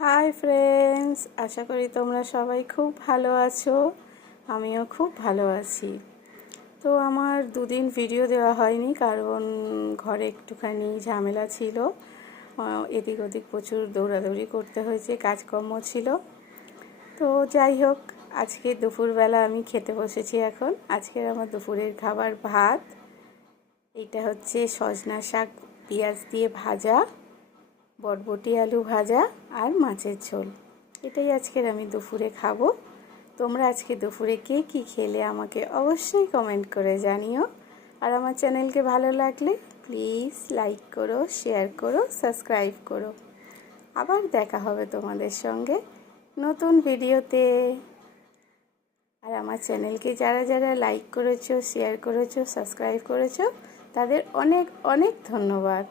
Hi friends, আশা করি তোমরা সবাই খুব ভালো আছো। আমিও খুব ভালো আছি। তো আমার দুদিন ভিডিও দেওয়া হয়নি, কারণ ঘরে একটুখানি ঝামেলা ছিল। এদিক ওদিক প্রচুর দৌড়াদৌড়ি করতে হয়েছে, কাজকর্ম ছিল। তো যাই হোক, আজকে দুপুরবেলা আমি খেতে বসেছি। এখন আজকের আমার দুপুরের খাবার ভাত, এটা হচ্ছে সজনা শাক পেঁয়াজ দিয়ে ভাজা, বটবটি আলু ভাজা আর মাছের ঝোল। এটাই আজকের আমি দুপুরে খাবো। তোমরা আজকে দুপুরে কে কী খেলে আমাকে অবশ্যই কমেন্ট করে জানিও। আর আমার চ্যানেলকে ভালো লাগলে প্লিজ লাইক করো, শেয়ার করো, সাবস্ক্রাইব করো। আবার দেখা হবে তোমাদের সঙ্গে নতুন ভিডিওতে। আর আমার চ্যানেলকে যারা যারা লাইক করেছো, শেয়ার করেছো, সাবস্ক্রাইব করেছো, তাদের অনেক অনেক ধন্যবাদ।